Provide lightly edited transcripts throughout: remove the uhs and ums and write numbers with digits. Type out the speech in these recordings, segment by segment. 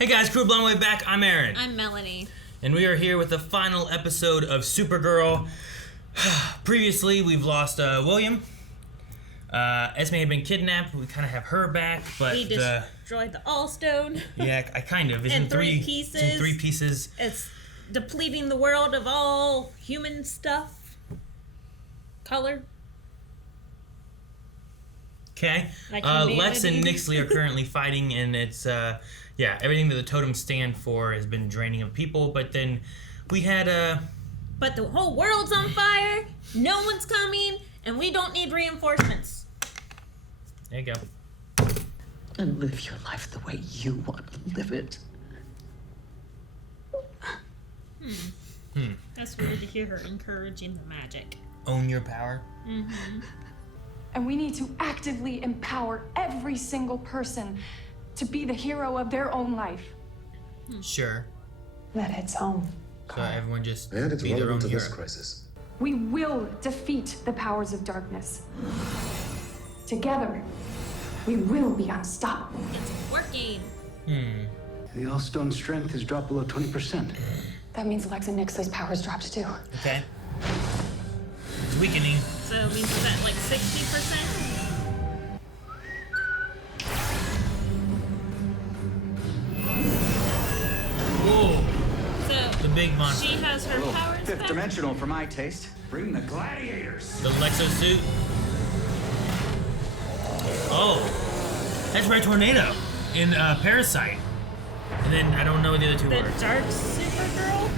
Hey guys, crew blown way back. I'm Aaron. I'm Melanie. And we are here with the final episode of Supergirl. Previously, we've lost William. Esme had been kidnapped. We kind of have her back, but we destroyed the All-Stone. Yeah, I kind of. It's in in three pieces. It's in 3 pieces. It's depleting the world of all human stuff. Color. Okay. Like Lex and humanity. Nixley are currently fighting, and it's everything that the totems stand for has been draining of people. But then we had But the whole world's on fire. No one's coming, and we don't need reinforcements. there you go. And live your life the way you want to live it. That's weird to hear her encouraging the magic. Own your power. Mm-hmm. And we need to actively empower every single person to be the hero of their own life. Sure. That hits home. So everyone just And it's be their own relevant to hero. this crisis. We will defeat the powers of darkness. Together, we will be unstoppable. It's working. The All-Stone strength has dropped below 20%. That means Lex and Nixley's powers dropped too. Okay. It's weakening. So it means it's at like 60%. Whoa. So The big monster. she has her powers Fifth back. dimensional for my taste. Bring the gladiators. The Lexo suit. Oh. That's Red Tornado in Parasite. And then I don't know what the other two The were. dark Supergirl.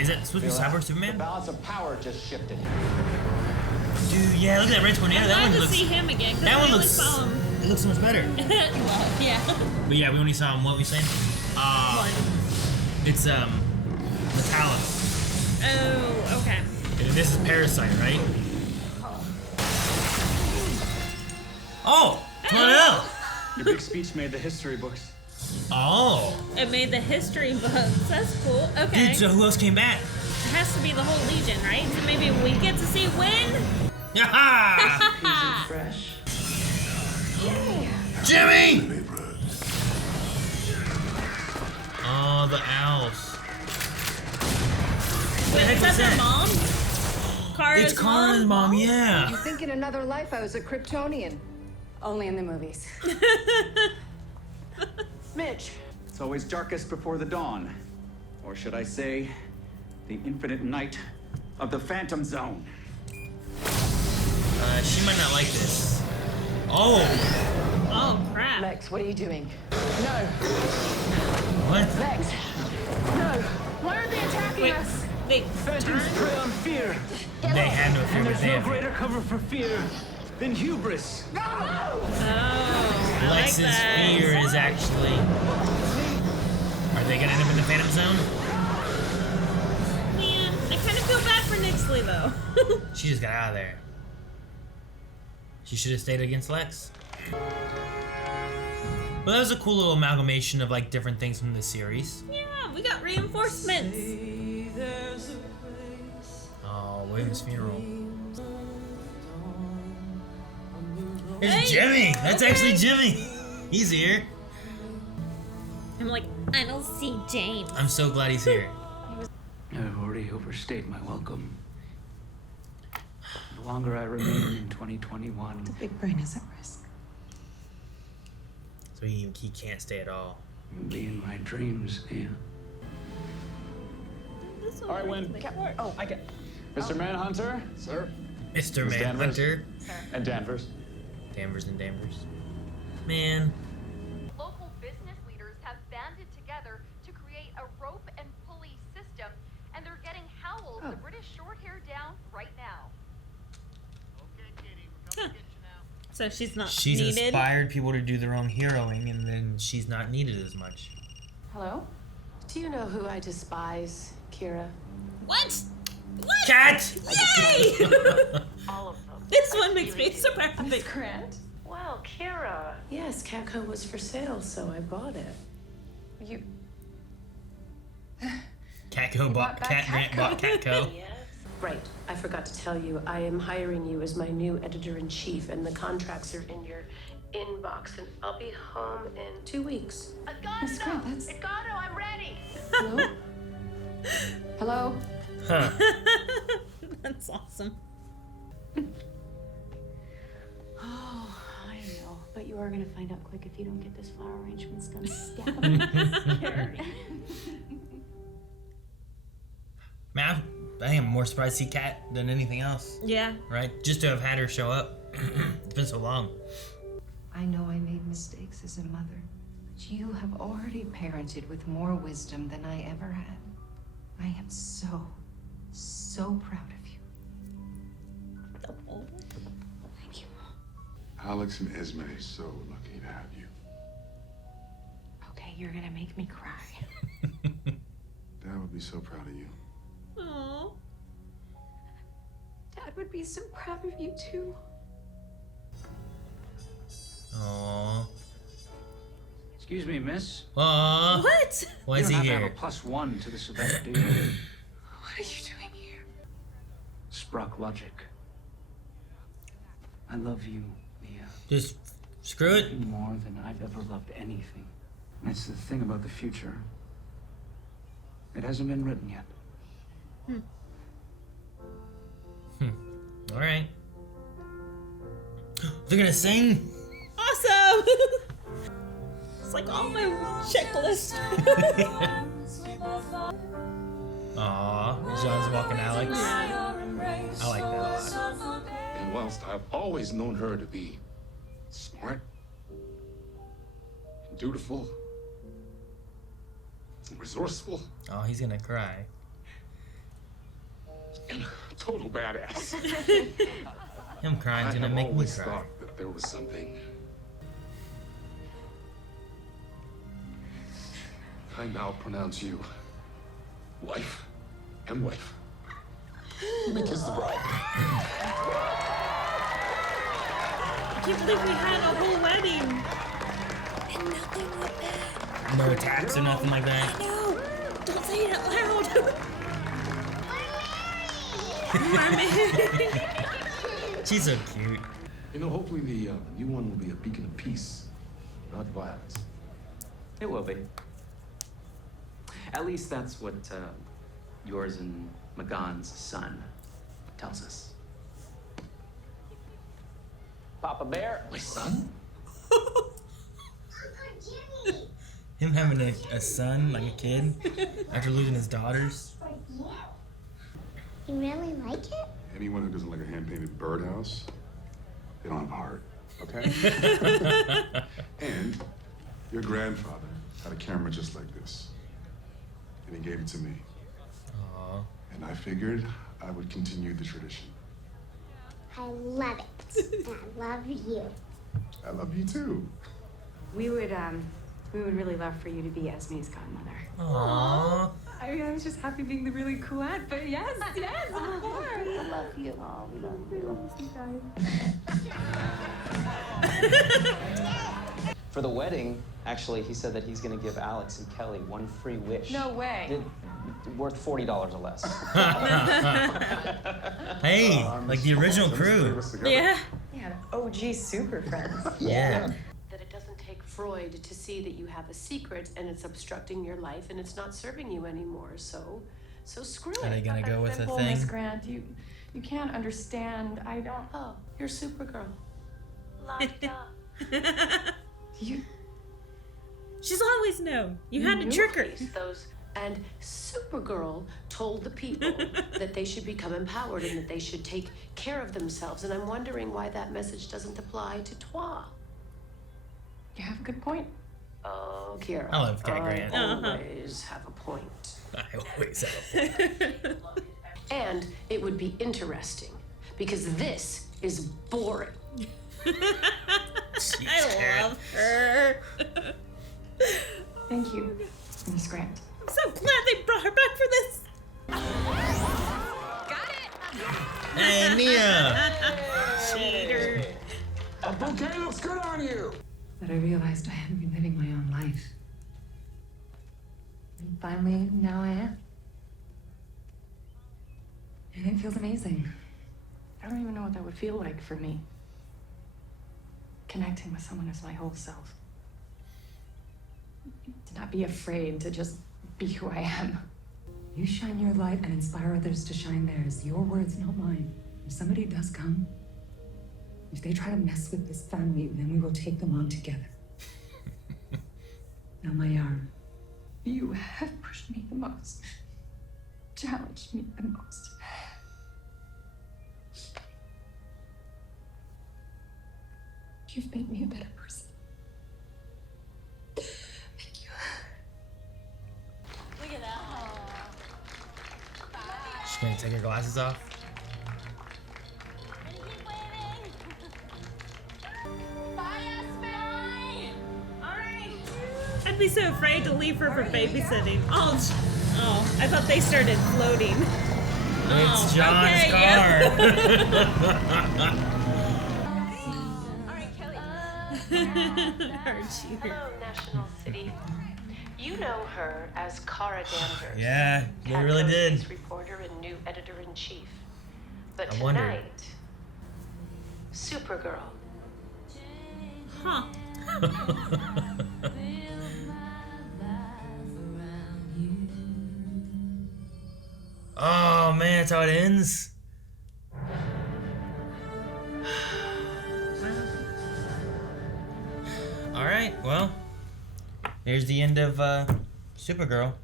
Is that supposed to be Cyborg The Superman? balance of power just shifted. Dude, yeah, look at that Red Tornado. I'm That glad one to looks. see him again. 'Cause That I one only looks. saw him. It looks so much better. Well, yeah. But yeah, we only saw him. What we saying? It's Metallic. Oh, okay. And this is Parasite, right? Oh, Tornado. Your big speech made the history books. Oh, It made the history books. That's cool. Okay. dude. So who else came back? It has to be the whole Legion, right? So maybe we get to see Win. Yaha! Fresh. Jimmy! Oh, the owls. Wait, heck is that is their that? mom? Kara's It's Kara's mom, yeah. You think in another life I was a Kryptonian? Only in the movies. Mitch. It's always darkest before the dawn. Or should I say, the infinite night of the Phantom Zone. She might not like this. Oh, Oh, crap. Lex, what are you doing? No. what? Lex. No. Why are they attacking Wait, us? they Phantoms prey on fear. They had no fear, And but there's they no have fear. greater cover for fear than hubris. Oh, I like Lex's that. fear is actually. Are they gonna end up in the Phantom Zone? Man, I kind of feel bad for Nixley, though. She just got out of there. She should have stayed against Lex. Well, that was a cool little amalgamation of like different things from the series. Yeah, we got reinforcements. Oh, William's funeral. It's Hey, Jimmy. That's okay. actually Jimmy. He's here. I'm like, I don't see James. I'm so glad he's here. I've already overstayed my welcome. The longer I remain in 2021, Big brain is at risk. So he can't stay at all. will be in my dreams, yeah. This All right, Win. Oh, I get. Mr. Manhunter, sir, Mr. Miss Danvers. Manhunter. and Danvers. Danvers and Danvers. Man. Local business leaders have banded together to create a rope and pulley system, and they're getting Howell, the British short-haired, down right now. So she's not She's needed. inspired people to do their own heroing, and then she's not needed as much. Hello? Do you know who I despise, Kira? What? What? Cat! Yay! All of them. This one makes me super happy. Grant? Well, Kira. Yes, Catco was for sale, so I bought it. You... Catco bought Cat Grant bought Catco. Yes. Right. I forgot to tell you, I am hiring you as my new editor-in-chief, and the contracts are in your inbox, and I'll be home in 2 weeks. A gun! Hello? Hello? Huh. That's awesome. Oh, I know. But you are gonna find out quick if you don't get this flower arrangements done. Scary. Man, I think I'm more surprised to see Kat than anything else, Yeah. right? Just to have had her show up. It's been so long. I know I made mistakes as a mother, but you have already parented with more wisdom than I ever had. I am so, so proud of you. Thank you. Alex and Esme is so lucky to have you. Okay, you're gonna make me cry. Dad would be so proud of you. Aww. Dad would be so proud of you too. Aww. Excuse me, miss. Aww. What? Why You is don't he have to here? have a +1 to this event, do you? What are you doing here? Sprock logic. I love you, Mia, Just screw it. more than I've ever loved anything. That's the thing about the future. It hasn't been written yet. All right. They're gonna sing. Awesome. It's like on my checklist. Aw, John's walking Alex. I like that a lot. And whilst I've always known her to be smart, and dutiful, and resourceful, Oh, he's gonna cry. and a total badass, Him crying's I gonna have make me always cry. thought that there was something. I now pronounce you wife and wife. You may kiss the bride. I can't believe we had a whole wedding. And nothing like that. No attacks or nothing like that. No, don't say it out loud. We're married. She's so cute. You know, hopefully the new one will be a beacon of peace, not violence. It will be. At least that's what yours and McGonn's son tells us. Papa Bear. My son? Him having a son, like a kid, after losing his daughters. You really like it? Anyone who doesn't like a hand-painted birdhouse, they don't have heart, okay? And your grandfather had a camera just like this, and he gave it to me. Aw. And I figured I would continue the tradition. I love it. And I love you. I love you too. We would really love for you to be Esme's godmother. Aww. I mean, I was just happy being the really cool aunt, but yes, of course. I love you. Oh, we love you. For the wedding, actually, he said that he's going to give Alex and Kelly one free wish. No way. Worth $40 or less. Hey, like the original crew. Yeah. Yeah, OG super friends. Yeah. That it doesn't take Freud to see that you have a secret and it's obstructing your life and it's not serving you anymore. So screw it. Are they gonna go with a Simple, thing? Miss Grant, you can't understand. I don't. Oh, you're Supergirl. You. She's always known. You had to trick her. Those and Supergirl told the people that they should become empowered and that they should take care of themselves. And I'm wondering why that message doesn't apply to Toi. You have a good point. Oh, Kira. I love Cat Grant. I always have a point. I always have. And it would be interesting because this is boring. I love her. Thank you, Miss Grant. I'm so glad they brought her back for this. Hey, Nia. Cheater. A bouquet looks good on you. But I realized I hadn't been living my own life. And finally, now I am. And it feels amazing. I don't even know what that would feel like for me. Connecting with someone as my whole self. To not be afraid to just be who I am. You shine your light and inspire others to shine theirs. Your words, not mine. If somebody does come, if they try to mess with this family, then we will take them on together. Now, Mayara, You have pushed me the most, challenged me the most. You've made me a better person. Thank you. Look at that. She's gonna take her glasses off. I'd be so afraid to leave her for babysitting. Oh, I thought they started floating. It's John's car. Hello, National City. You know her as Kara Danvers. Yeah, you really did. Cat's reporter and new editor-in-chief. But I wondered. tonight, Supergirl. Huh. Oh man, that's how it ends. All right, well, there's the end of Supergirl.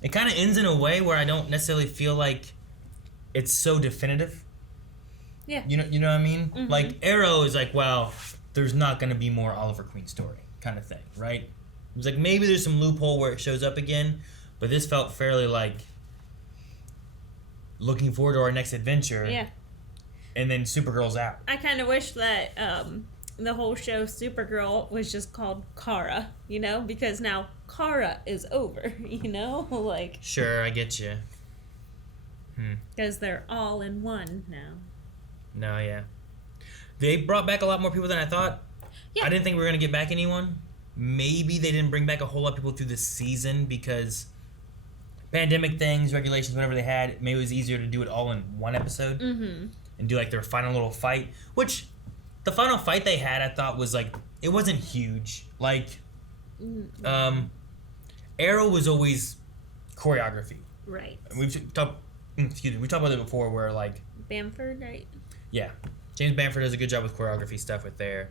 It kind of ends in a way where I don't necessarily feel like it's so definitive. Yeah. You know what I mean? Mhm. Like Arrow is like, well, there's not gonna be more Oliver Queen story kind of thing, right? It was like maybe there's some loophole where it shows up again, but this felt fairly like looking forward to our next adventure. Yeah. And then Supergirl's out. I kind of wish that the whole show Supergirl was just called Kara, you know, because now Kara is over, you know, like Sure, I get you. because they're all in one now. No, yeah. They brought back a lot more people than I thought. Yeah. I didn't think we were gonna get back anyone. Maybe they didn't bring back a whole lot of people through this season because pandemic things, regulations, whatever they had. Maybe it was easier to do it all in one episode and do like their final little fight. Which the final fight they had, I thought was like it wasn't huge. Like, Arrow was always choreography. Right. We've talked. Excuse me. We talked about it before, where like Bamford, right? yeah, James Bamford does a good job with choreography stuff with there.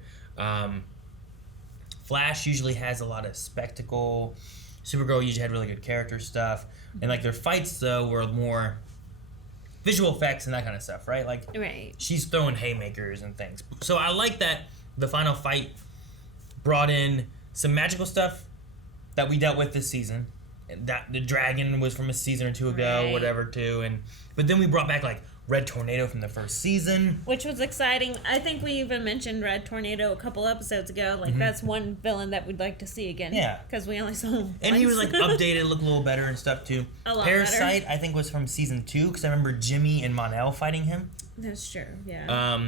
Flash usually has a lot of spectacle. Supergirl usually had really good character stuff, and like their fights though were more visual effects and that kind of stuff, right? Like Right. she's throwing haymakers and things. So I like that the final fight brought in some magical stuff that we dealt with this season. That the dragon was from a season or two ago, Right. whatever too, but then we brought back like Red Tornado from the first season. Which was exciting. I think we even mentioned Red Tornado a couple episodes ago. Like, that's one villain that we'd like to see again. Yeah. Because we only saw him And he was once. like updated, looked a little better and stuff too. A lot Parasite, better. I think, was from season 2 because I remember Jimmy and Mon-El fighting him. That's true, yeah.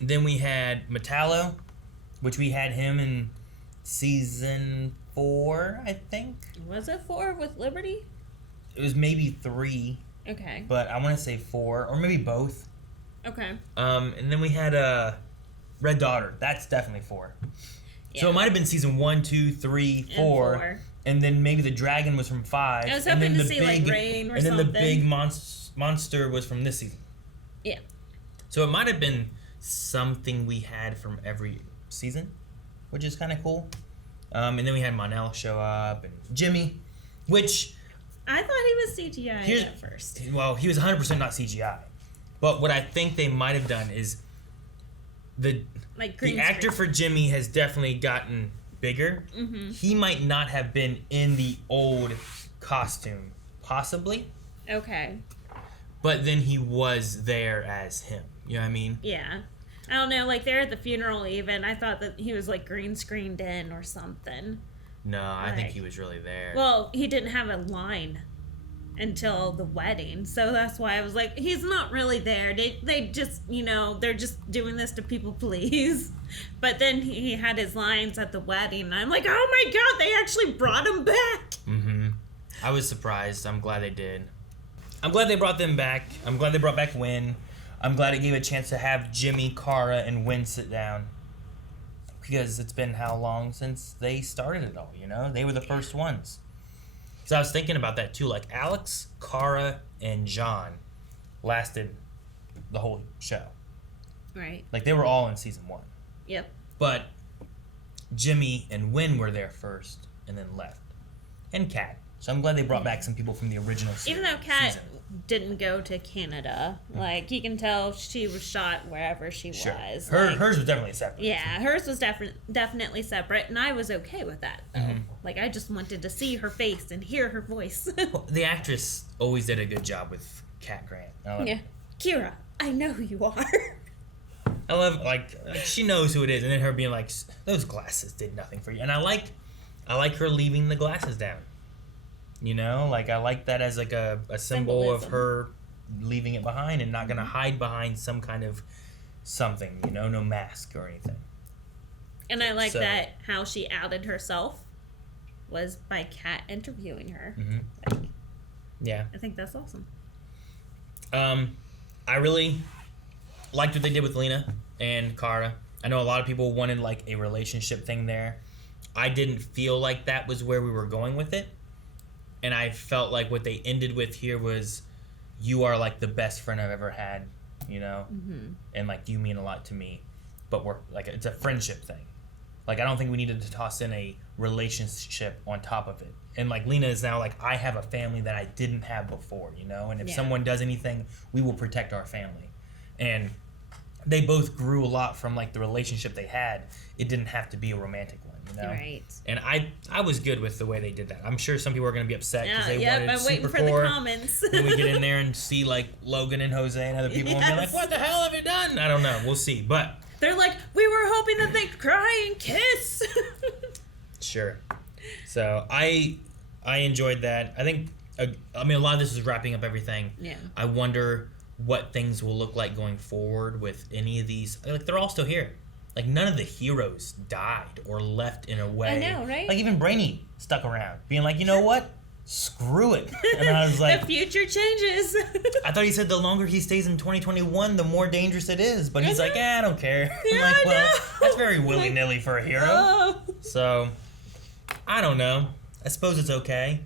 Then we had Metallo, which we had him in season 4, I think. Was it 4 with Liberty? It was maybe 3, Okay. but I want to say 4, or maybe both. Okay. And then we had Red Daughter. That's definitely 4. So Yeah. it might have been season 1, 2, 3, 4. 4. And then maybe the dragon was from 5. I was and hoping then to the see, like, Rain or And then the something. big monster was from this season. Yeah. So it might have been something we had from every season, which is kind of cool. And then we had Mon-El show up and Jimmy, which I thought he was CGI at first. well, he was 100% not CGI. But what I think they might have done is the green actor screen. for Jimmy has definitely gotten bigger. Mhm. He might not have been in the old costume, possibly, Okay. but then he was there as him. You know what I mean? Yeah. I don't know, like there at the funeral even, I thought that he was like green screened in or something. No, I think Right. he was really there. Well, he didn't have a line until the wedding, so that's why I was like, he's not really there. They just, you know, they're just doing this to people please. But then he had his lines at the wedding, and I'm like, oh my god, they actually brought him back. I was surprised. I'm glad they did. I'm glad they brought them back. I'm glad they brought back Wynn. I'm glad it gave a chance to have Jimmy, Kara, and Wynn sit down. Because it's been how long since they started it all, you know? They were the first ones. Because I was thinking about that too. Like Alex, Kara, and John lasted the whole show. Right. Like they were all in season 1. Yep. But Jimmy and Wynn were there first and then left. And Kat. So I'm glad they brought back some people from the original season. Even though Kat didn't go to Canada, like you can tell she was shot wherever she was. Hers was definitely separate. Yeah, hers was definitely separate, and I was okay with that though. Like I just wanted to see her face and hear her voice. Well, the actress always did a good job with Kat Grant. Yeah, Kira, I know who you are. I love like she knows who it is, and then her being like, "Those glasses did nothing for you," and I like her leaving the glasses down. You know, like I like that as like a symbol of her leaving it behind and not gonna hide behind some kind of something, you know, no mask or anything. And I like that how she outed herself was by Kat interviewing her. Like, yeah, I think that's awesome. I really liked what they did with Lena and Kara. I know a lot of people wanted like a relationship thing there. I didn't feel like that was where we were going with it. And I felt like what they ended with here was, you are like the best friend I've ever had, you know? And like, you mean a lot to me. But we're like, it's a friendship thing. Like, I don't think we needed to toss in a relationship on top of it. And like, Lena is now like, I have a family that I didn't have before, you know? And if someone does anything, we will protect our family. And they both grew a lot from like the relationship they had. It didn't have to be a romantic one, you know? Right. And I was good with the way they did that. I'm sure some people are going to be upset because they wanted I'm waiting for Supercore. the comments. When we get in there and see like Logan and Jose and other people and be like, what the hell have you done? I don't know. We'll see. But they're like, we were hoping that they'd cry and kiss. sure. So I enjoyed that. I think, I mean, a lot of this is wrapping up everything. Yeah. I wonder what things will look like going forward with any of these. Like, they're all still here. Like, none of the heroes died or left in a way. I know, right? Like, even Brainy stuck around, being like, you know what? Screw it. And I was like, the future changes. I thought he said the longer he stays in 2021, the more dangerous it is. But he's like, I don't care. Yeah, I'm like, I well, know. that's very willy-nilly for a hero. Oh. So, I don't know. I suppose it's okay.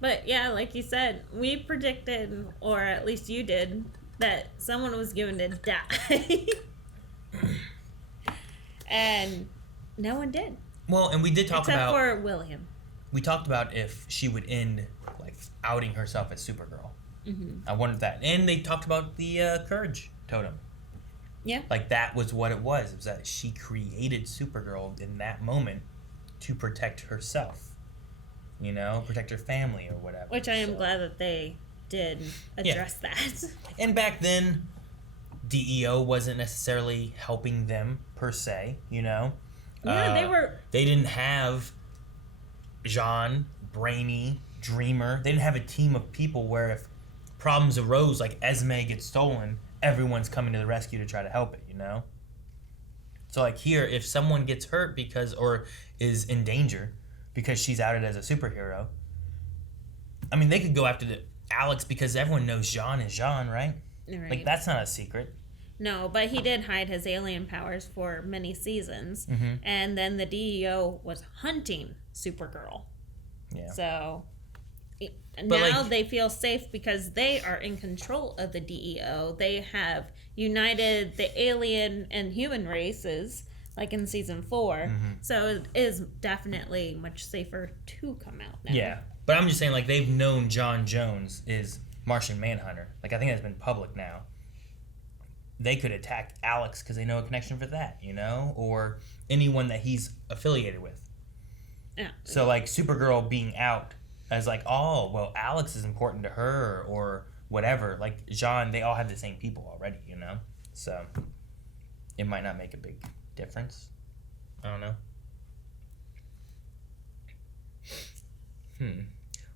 But yeah, like you said, we predicted, or at least you did, that someone was going to die. And no one did. Well, and we did talk Except about... for William. We talked about if she would end, like, outing herself as Supergirl. I wondered that. And they talked about the Courage Totem. Yeah. Like, that was what it was. It was that she created Supergirl in that moment to protect herself. You know? Protect her family or whatever. Which I am glad that they did address that. And back then, DEO wasn't necessarily helping them, per se, you know? Yeah, they were... They didn't have Jean, Brainy, Dreamer. They didn't have a team of people where if problems arose, like Esme gets stolen, everyone's coming to the rescue to try to help it, you know? So, like, here, if someone gets hurt because, or is in danger because she's outed as a superhero, I mean, they could go after Alex because everyone knows Jean is Jean, right? Right. Like, that's not a secret. No, but he did hide his alien powers for many seasons. And then the DEO was hunting Supergirl. Yeah. So But, now like, they feel safe because they are in control of the DEO. They have united the alien and human races, like in season 4. So it is definitely much safer to come out now. Yeah. But I'm just saying, like, they've known John Jones is Martian Manhunter. Like, I think that's been public now. They could attack Alex because they know a connection for that, you know? Or anyone that he's affiliated with. Yeah. So, like, Supergirl being out as like, oh, well, Alex is important to her or whatever. Like, Jean, they all have the same people already, you know? So, it might not make a big difference. I don't know.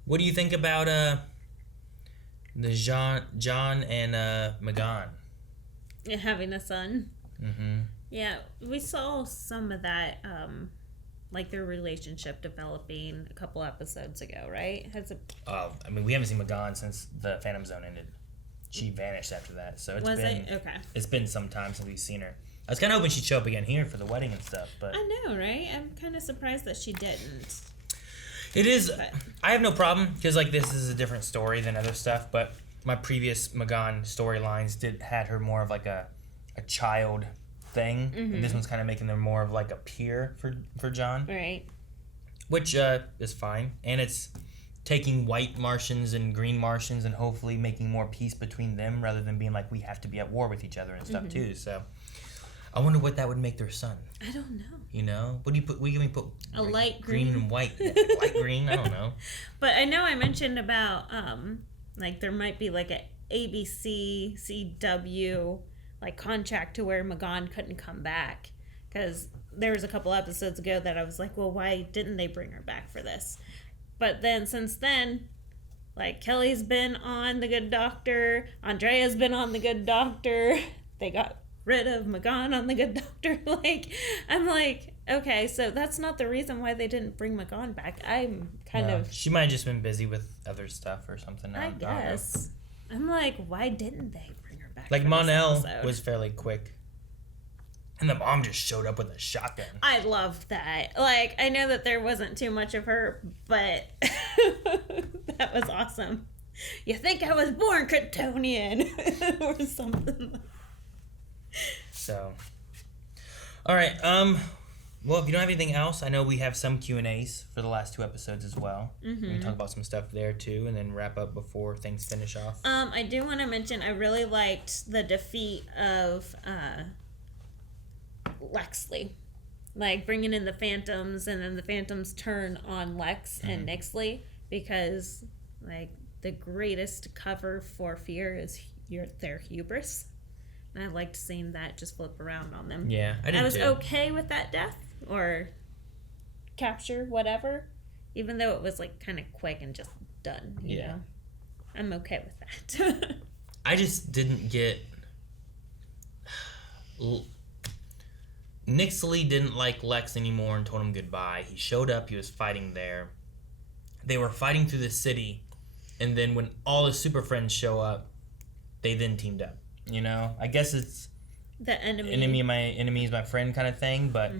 What do you think about the John and Magan? Having a son. Yeah, we saw some of that, like their relationship developing a couple episodes ago, right? I mean, we haven't seen Magan since the Phantom Zone ended. She vanished after that, so it's been some time since we've seen her. I was kind of hoping she'd show up again here for the wedding and stuff, but I know, right? I'm kind of surprised that she didn't. It is. But I have no problem because like this is a different story than other stuff. But my previous Magan storylines had her more of like a child thing. And this one's kind of making them more of like a peer for John. right. Which is fine, and it's taking white Martians and green Martians and hopefully making more peace between them rather than being like we have to be at war with each other and stuff too. So I wonder what that would make their son. I don't know. You know, what do you put? What do you mean put? A light green green. and white, light green. I don't know. But I know I mentioned about like there might be like a ABC CW like contract to where Magan couldn't come back because there was a couple episodes ago that I was like, well, why didn't they bring her back for this? But then since then, like Kelly's been on The Good Doctor, Andrea's been on The Good Doctor. They got rid of Magan on The Good Doctor. Like, I'm like, okay, so that's not the reason why they didn't bring Magan back. I'm kind of. She might have just been busy with other stuff or something. I don't know. guess. I'm like, why didn't they bring her back? Like for this Mon-El episode? was fairly quick. And the mom just showed up with a shotgun. I loved that. Like, I know that there wasn't too much of her, but that was awesome. You think I was born Kryptonian or something. So, all right. Well, if you don't have anything else, I know we have some Q&As for the last 2 episodes as well. We can talk about some stuff there too, and then wrap up before things finish off. I do want to mention I really liked the defeat of Lexley, like bringing in the Phantoms, and then the Phantoms turn on Lex and Nixley because like the greatest cover for fear is their hubris. And I liked seeing that just flip around on them. Yeah, I did I was too. okay with that death or capture, whatever, even though it was like kind of quick and just done. You know, I'm okay with that. I just didn't get. Nixley didn't like Lex anymore and told him goodbye. He showed up. He was fighting there. They were fighting through the city, and then when all the Super Friends show up, they then teamed up. You know, I guess it's the enemy enemy is my friend kind of thing, but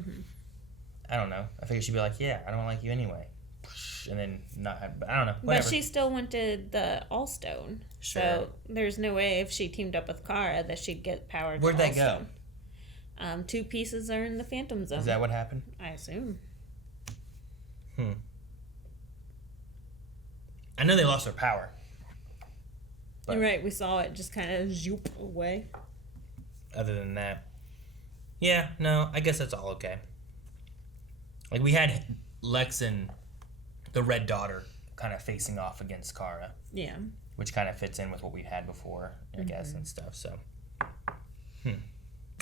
I don't know. I figured she'd be like, yeah, I don't like you anyway, and then not. I don't know. Whatever. But she still wanted the Allstone, Sure. so there's no way if she teamed up with Kara that she'd get powered. Where'd that go? 2 pieces are in the Phantom Zone. Is that what happened? I assume. I know they lost their power. But You're right. We saw it just kind of zoop away. other than that, yeah, no, I guess that's all okay. Like we had Lex and the Red Daughter kind of facing off against Kara. Yeah. Which kind of fits in with what we had before, I guess, and stuff. So,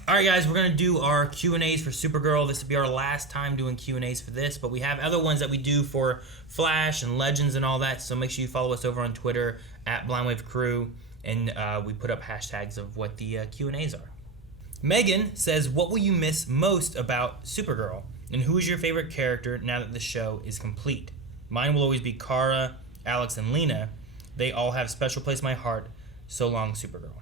all right, guys, we're gonna do our Q&As for Supergirl. This will be our last time doing Q&As for this, but we have other ones that we do for Flash and Legends and all that. So make sure you follow us over on Twitter at Blindwave Crew, and we put up hashtags of what the Q&As are. Megan says, "What will you miss most about Supergirl, and who is your favorite character now that the show is complete? Mine will always be Kara, Alex, and Lena. They all have special place in my heart. So long, Supergirl."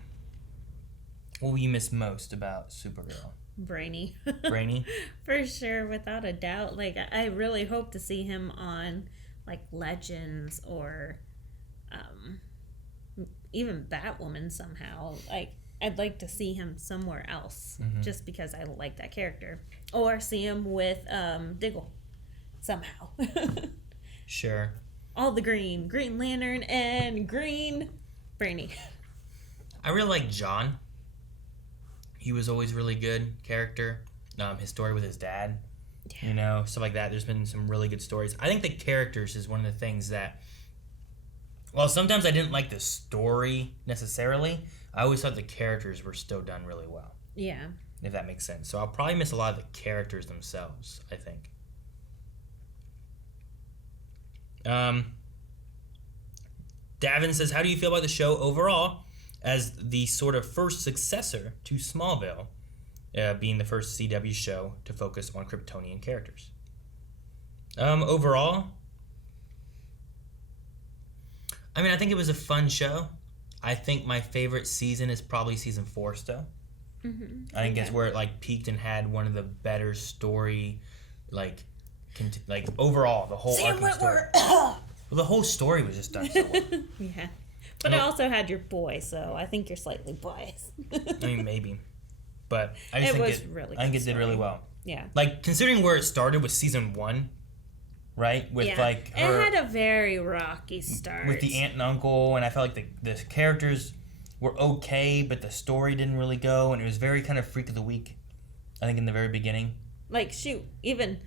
What will you miss most about Supergirl? Brainy. Brainy? For sure, without a doubt. Like, I really hope to see him on, like, Legends or even Batwoman somehow. Like, I'd like to see him somewhere else just because I like that character. Or see him with Diggle somehow. Sure. All the Green Lantern and Green Brainy. I really like John. He was always really good character. His story with his dad, you know, stuff like that. There's been some really good stories. I think the characters is one of the things that, well, sometimes I didn't like the story necessarily. I always thought the characters were still done really well. Yeah. If that makes sense. So I'll probably miss a lot of the characters themselves, I think. Davin says, "How do you feel about the show overall as the sort of first successor to Smallville, being the first CW show to focus on Kryptonian characters?" Overall, I mean, I think it was a fun show. I think my favorite season is probably season 4 still. I think it's where it like peaked and had one of the better story, like like overall the whole arc of the story. Well, the whole story was just done so well. Yeah. But I also had your boy, so I think you're slightly biased. I mean, maybe. But I just think it did really well. Yeah. Like, considering where it started with season 1, right? With, like, her... It had a very rocky start. With the aunt and uncle, and I felt like the characters were okay, but the story didn't really go, and it was very kind of freak of the week, I think, in the very beginning. Like, shoot, even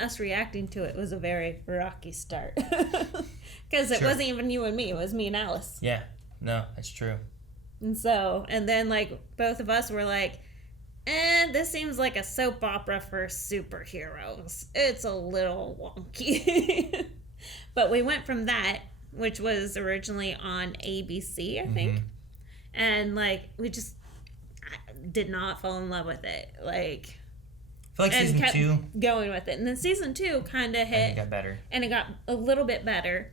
us reacting to it was a very rocky start. Because it wasn't even you and me, it was me and Alice. Yeah, no, that's true. And then, like, both of us were like, this seems like a soap opera for superheroes. It's a little wonky. But we went from that, which was originally on ABC, I think. And, like, we just did not fall in love with it. Like... I feel like season 2 going with it, and then season 2 kind of hit. And it got better. And it got a little bit better.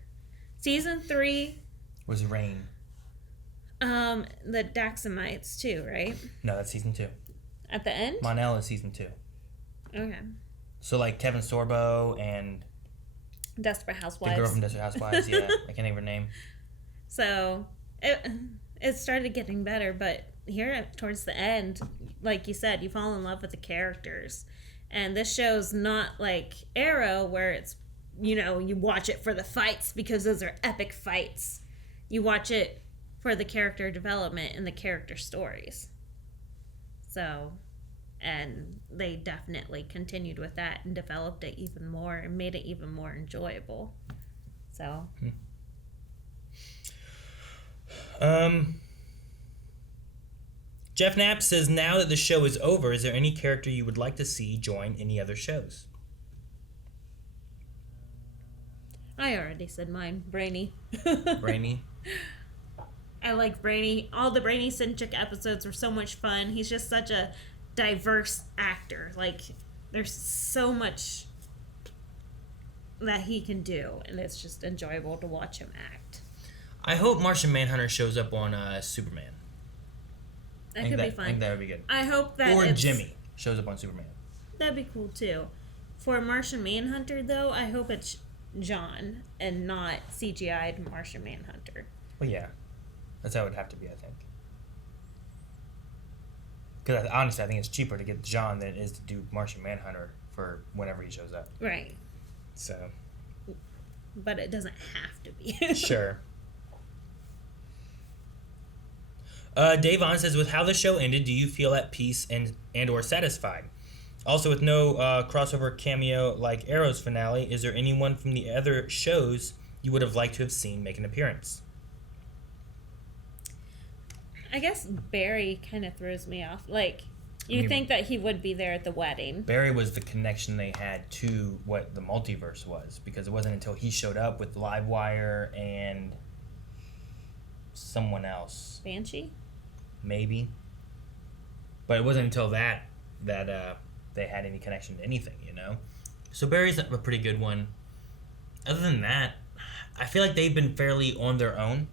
Season 3 was Rain. The Daxamites too, right? No, that's season 2. At the end. Monel is season 2. Okay. So like Kevin Sorbo and Desperate Housewives. The girl from Desperate Housewives. Yeah, I can't think of her name. So it started getting better, but here towards the end, like you said, you fall in love with the characters. And this show's not like Arrow, where it's, you know, you watch it for the fights because those are epic fights. You watch it for the character development and the character stories. So, and they definitely continued with that and developed it even more and made it even more enjoyable. So. Jeff Knapp says, now that the show is over, is there any character you would like to see join any other shows? I already said mine. Brainy. Brainy? I like Brainy. All the Brainy centric episodes were so much fun. He's just such a diverse actor. Like, there's so much that he can do, and it's just enjoyable to watch him act. I hope Martian Manhunter shows up on Superman. That could be fun. I think that would be good. I hope that Or Jimmy shows up on Superman. That'd be cool, too. For Martian Manhunter, though, I hope it's John and not CGI'd Martian Manhunter. Well, yeah. That's how it would have to be, I think. Because honestly, I think it's cheaper to get John than it is to do Martian Manhunter for whenever he shows up. Right. So. But it doesn't have to be. Sure. Dave On says, with how the show ended, do you feel at peace and or satisfied? Also, with no crossover cameo like Arrow's finale, is there anyone from the other shows you would have liked to have seen make an appearance? I guess Barry kind of throws me off. Like, you think that he would be there at the wedding. Barry was the connection they had to what the multiverse was, because it wasn't until he showed up with Livewire and someone else. Banshee? Maybe. But it wasn't until that they had any connection to anything, you know? So Barry's a pretty good one. Other than that, I feel like they've been fairly on their own,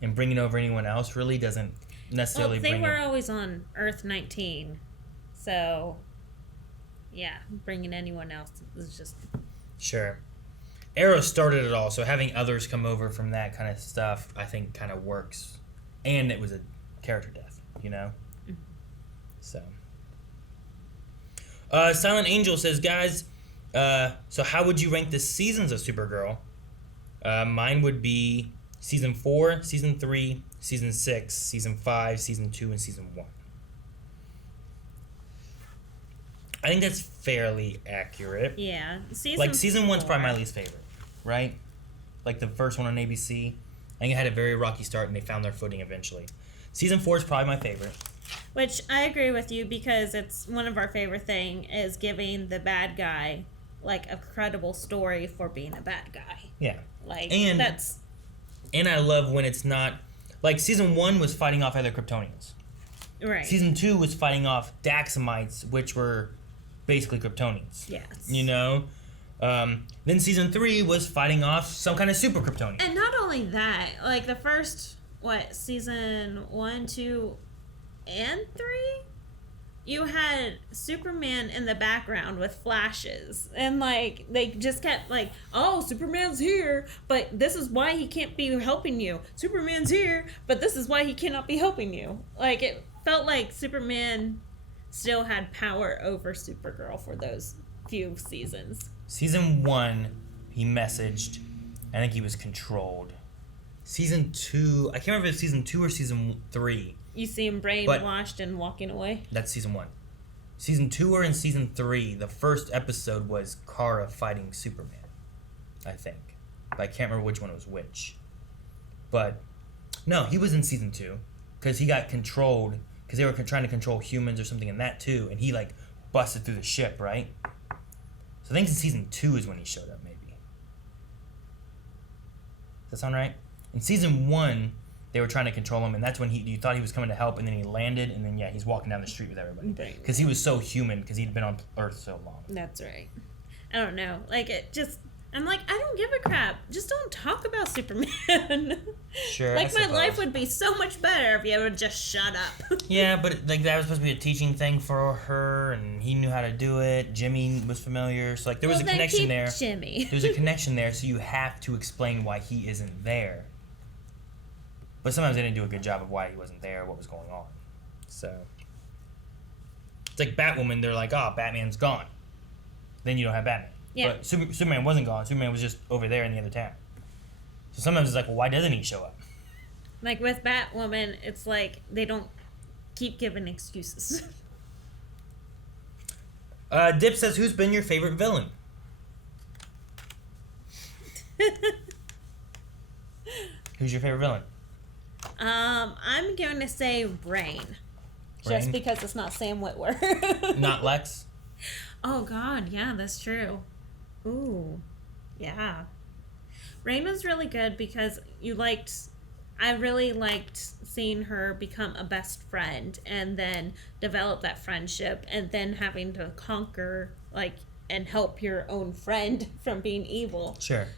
and bringing over anyone else really doesn't necessarily they were always on Earth 19, so yeah, bringing anyone else is just... Sure. Arrow started it all, so having others come over from that kind of stuff, I think, kind of works. And it was a character death, you know? Mm-hmm. So. Silent Angel says, guys, so how would you rank the seasons of Supergirl? Mine would be Season 4, Season 3, Season 6, Season 5, Season 2, and Season 1. I think that's fairly accurate. Yeah. Season 1's probably my least favorite, right? Like the first one on ABC. I think it had a very rocky start, and they found their footing eventually. Season 4 is probably my favorite. Which I agree with you, because it's one of our favorite thing is giving the bad guy like a credible story for being a bad guy. Yeah. Like, and that's... And I love when it's not... Like, Season 1 was fighting off other Kryptonians. Right. Season 2 was fighting off Daxamites, which were basically Kryptonians. Yes. You know? Then Season 3 was fighting off some kind of super Kryptonian. And not only that, like the first, Season 1, 2, and 3? you had Superman in the background with flashes, and like they just kept like, oh, Superman's here, but this is why he can't be helping you. Superman's here, but this is why he cannot be helping you. Like, it felt like Superman still had power over Supergirl for those few seasons. Season 1, he messaged. I think he was controlled. Season 2, I can't remember if it's season 2 or season 3. You see him brainwashed and walking away? That's season 1. Season 2 or in season 3, the first episode was Kara fighting Superman, I think. But I can't remember which one was which. But, no, he was in season 2. Because he got controlled, because they were trying to control humans or something in that too, and he, like, busted through the ship, right? So I think in season 2 is when he showed up, maybe. Does that sound right? In season 1, they were trying to control him, and that's when you thought he was coming to help, and then he landed, and then, yeah, he's walking down the street with everybody. Because he was so human, because he'd been on Earth so long. That's right. I don't know. Like, it just... I'm like, I don't give a crap. Just don't talk about Superman. Sure, like, my life would be so much better if you would just shut up. Yeah, but like that was supposed to be a teaching thing for her, and he knew how to do it. Jimmy was familiar, so like there was a connection there. Jimmy. There's a connection there, so you have to explain why he isn't there. But sometimes they didn't do a good job of why he wasn't there, what was going on. So it's like Batwoman. They're like, oh, Batman's gone. Then you don't have Batman. Yeah. But Superman wasn't gone. Superman was just over there in the other town. So sometimes it's like, well, why doesn't he show up? Like with Batwoman, it's like they don't keep giving excuses. Dip says, who's been your favorite villain? Who's your favorite villain? I'm going to say Rain. Just because it's not Sam Witwer. Not Lex? Oh, God. Yeah, that's true. Ooh. Yeah. Rain was really good because I really liked seeing her become a best friend and then develop that friendship and then having to conquer, and help your own friend from being evil. Sure.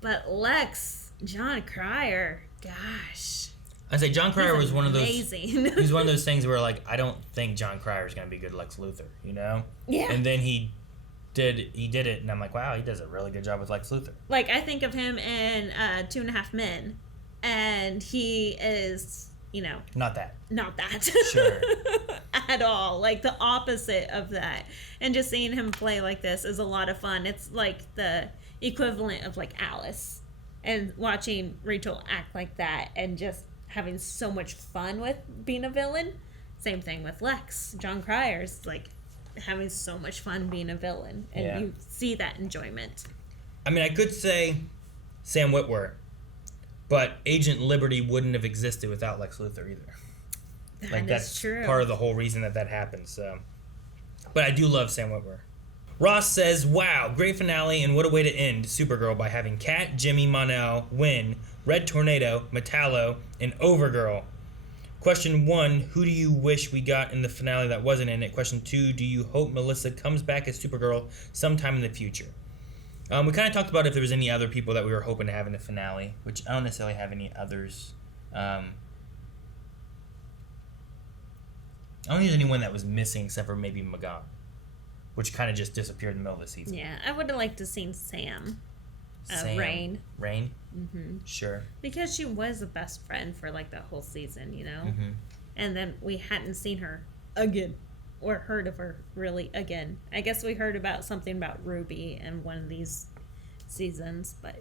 But Lex, John Cryer, gosh. I'd say John Cryer was one of those. Amazing. He was one of those things where, I don't think John Cryer is going to be good Lex Luthor, you know? Yeah. And then he did it, and I'm like, wow, he does a really good job with Lex Luthor. I think of him in 2.5 Men, and he is, Not that. Not that. Sure. At all. The opposite of that. And just seeing him play like this is a lot of fun. It's like the equivalent of Alice. And watching Rachel act like that and just having so much fun with being a villain. Same thing with Lex. John Cryer's having so much fun being a villain. And you see that enjoyment. I mean, I could say Sam Witwer, but Agent Liberty wouldn't have existed without Lex Luthor either. That's true. Part of the whole reason that happens. So, but I do love Sam Witwer. Ross says, wow, great finale, and what a way to end Supergirl by having Kat, Jimmy, Mon-El win, Red Tornado, Metallo, and Overgirl. Question 1, who do you wish we got in the finale that wasn't in it? Question 2, do you hope Melissa comes back as Supergirl sometime in the future? We kind of talked about if there was any other people that we were hoping to have in the finale, which I don't necessarily have any others. I don't think there's anyone that was missing except for maybe Magan, which kind of just disappeared in the middle of the season. Yeah, I would have liked to seen Sam. Rain. Rain? Mm-hmm. Sure. Because she was the best friend for that whole season, Mm-hmm. And then we hadn't seen her again. Or heard of her really again. I guess we heard about something about Ruby in one of these seasons, but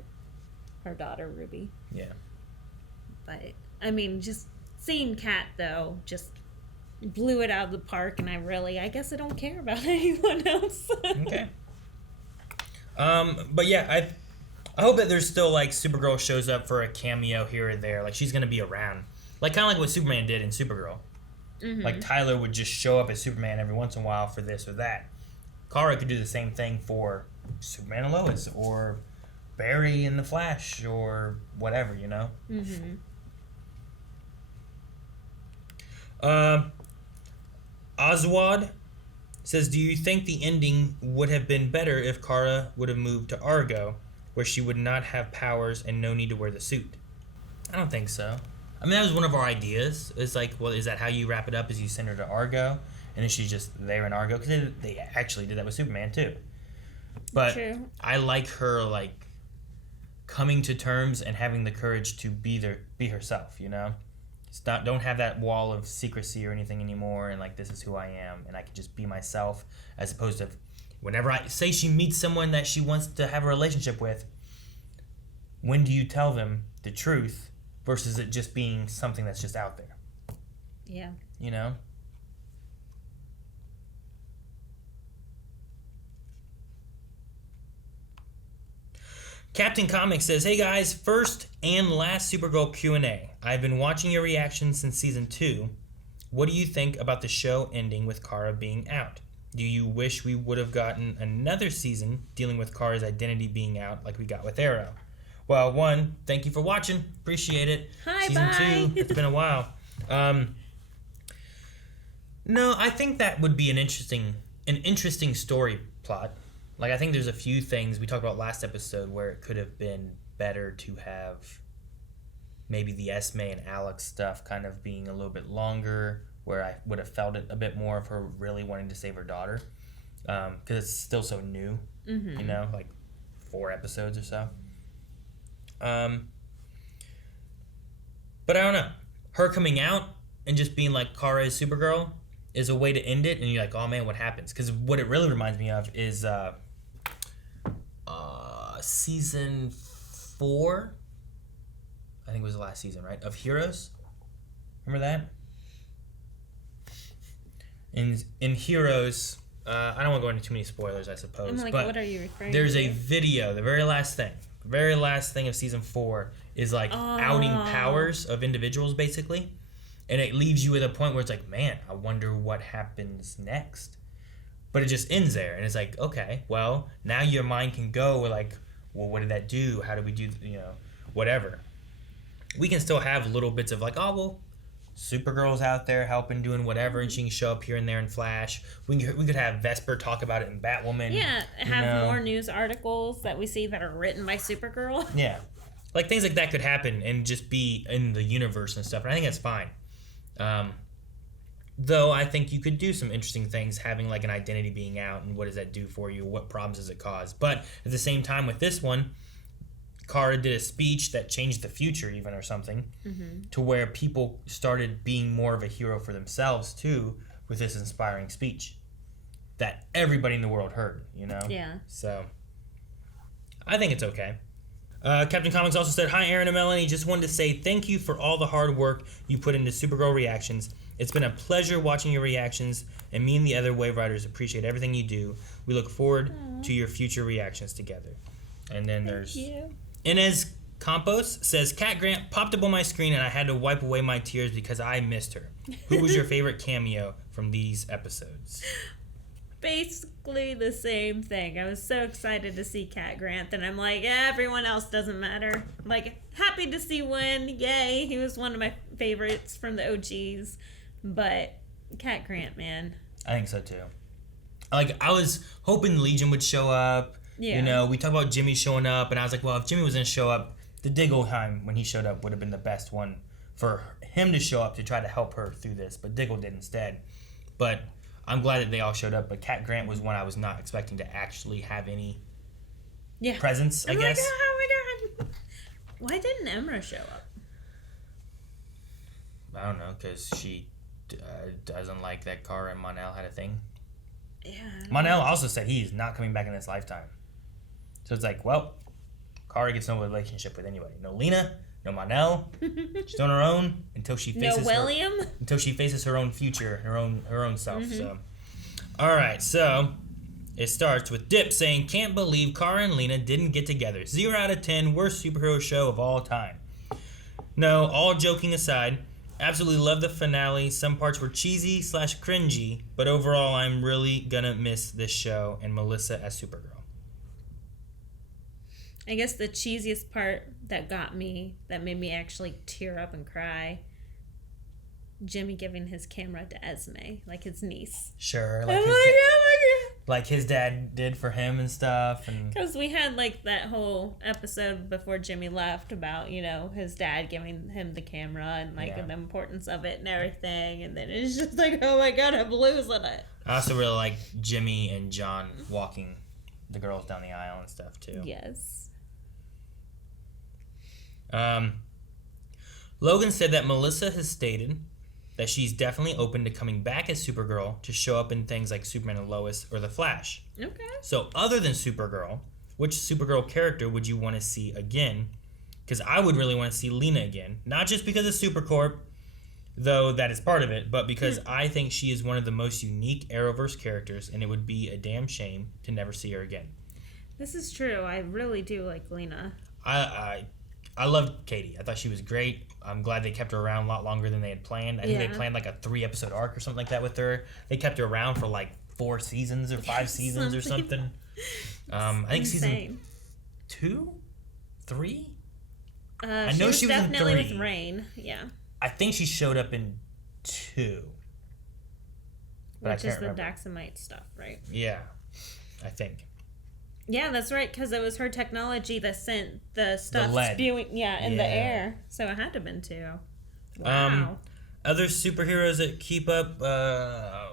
her daughter Ruby. Yeah. But I mean, just seeing Kat though just blew it out of the park, and I guess I don't care about anyone else. Okay. But yeah, I hope that there's still Supergirl shows up for a cameo here or there. She's gonna be around, kind of like what Superman did in Supergirl. Mm-hmm. Tyler would just show up as Superman every once in a while for this or that. Kara could do the same thing for Superman and Lois, or Barry and the Flash, or whatever, you know? Mm-hmm. Oswald says, do you think the ending would have been better if Kara would have moved to Argo, where she would not have powers and no need to wear the suit? I don't think so. I mean, that was one of our ideas. It's well, is that how you wrap it up, is you send her to Argo? and then she's just there in Argo, because they actually did that with Superman too. But True. I like her like coming to terms and having the courage to be herself, you know? Don't have that wall of secrecy or anything anymore, and like, this is who I am, and I can just be myself, as opposed to whenever I say she meets someone that she wants to have a relationship with, when do you tell them the truth versus it just being something that's just out there? Yeah. You know? Captain Comics says, "Hey guys, first and last Supergirl Q&A. I've been watching your reactions since season 2. What do you think about the show ending with Kara being out? Do you wish we would have gotten another season dealing with Kara's identity being out like we got with Arrow?" Well, one, thank you for watching. Appreciate it. Hi, season bye. 2, it's been a while. No, I think that would be an interesting story plot. Like, I think there's a few things we talked about last episode where it could have been better to have maybe the Esme and Alex stuff kind of being a little bit longer, where I would have felt it a bit more of her really wanting to save her daughter, because it's still so new, you know, like 4 episodes or so. But I don't know. Her coming out and just being like Kara is Supergirl is a way to end it, and you're like, oh man, what happens? Because what it really reminds me of is season 4, I think it was the last season, right, of Heroes. Remember that? In Heroes, I don't want to go into too many spoilers, I suppose. I'm like, but what are you referring there's to? a video, the very last thing of season 4 is like outing powers of individuals, basically. And it leaves you at a point where it's like, man, I wonder what happens next. But it just ends there. And it's like, okay, well, now your mind can go with like, well, what did that do? How did we do, you know, whatever. We can still have little bits of like, oh, well, Supergirl's out there helping, doing whatever, and she can show up here and there in Flash. We could have Vesper talk about it in Batwoman. Yeah, have more news articles that we see that are written by Supergirl. Yeah. Like, things like that could happen and just be in the universe and stuff. And I think that's fine. Though I think you could do some interesting things, having like an identity being out, and what does that do for you? What problems does it cause? But at the same time with this one, Kara did a speech that changed the future even, or something, to where people started being more of a hero for themselves too, with this inspiring speech that everybody in the world heard, you know? Yeah. So I think it's okay. Captain Comics also said, "Hi, Aaron and Melanie. Just wanted to say thank you for all the hard work you put into Supergirl reactions. It's been a pleasure watching your reactions, and me and the other Wave Riders appreciate everything you do. We look forward to your future reactions together." And then there's Inez Campos says, "Cat Grant popped up on my screen and I had to wipe away my tears because I missed her. Who was your favorite cameo from these episodes?" Basically the same thing. I was so excited to see Cat Grant, and I'm like, everyone else doesn't matter. Like, happy to see Wynn. Yay, he was one of my favorites from the OGs. But Cat Grant, man. I think so too. Like, I was hoping Legion would show up. Yeah. You know, we talked about Jimmy showing up, and I was like, well, if Jimmy was going to show up, the Diggle-heim, when he showed up, would have been the best one for him to show up to try to help her through this. But Diggle did instead. But I'm glad that they all showed up. But Cat Grant was one I was not expecting to actually have any presence, I guess. Like, oh my god. Why didn't Emra show up? I don't know, because she doesn't like that Kara and Mon-El had a thing. Yeah. Mon-El also said he's not coming back in this lifetime. So it's like, well, Kara gets no relationship with anybody. No Lena, no Mon-El. She's on her own until she faces until she faces her own future, her own self. So, all right. So it starts with Dip saying, "Can't believe Kara and Lena didn't get together. 0 out of 10, worst superhero show of all time." No, all joking aside, absolutely love the finale. Some parts were cheesy / cringy, but overall, I'm really gonna miss this show and Melissa as Supergirl. I guess the cheesiest part that made me actually tear up and cry, Jimmy giving his camera to Esme, like his niece. Sure. Like oh my god! like his dad did for him and stuff. And because we had like that whole episode before Jimmy left about, you know, his dad giving him the camera and like the importance of it and everything, and then it's just like, oh my god, I'm losing it. I also really like Jimmy and John walking the girls down the aisle and stuff too. Yes. Logan said that Melissa has stated that she's definitely open to coming back as Supergirl to show up in things like Superman and Lois or The Flash. Okay. So other than Supergirl, which Supergirl character would you want to see again? Because I would really want to see Lena again. Not just because of Supercorp, though that is part of it, but because I think she is one of the most unique Arrowverse characters, and it would be a damn shame to never see her again. This is true. I really do like Lena. I loved Katie. I thought she was great. I'm glad they kept her around a lot longer than they had planned. I think they planned like a 3-episode arc or something like that with her. They kept her around for like 4 seasons or 5 seasons or something. I think season 2? 3? I know she was definitely in 3. with Rain. Yeah. I think she showed up in 2. Which is the Daxamite stuff, right? Yeah, I think. Yeah, that's right, because it was her technology that sent the stuff lead. spewing in the air. So it had to have been 2. Wow. Other superheroes that keep up, I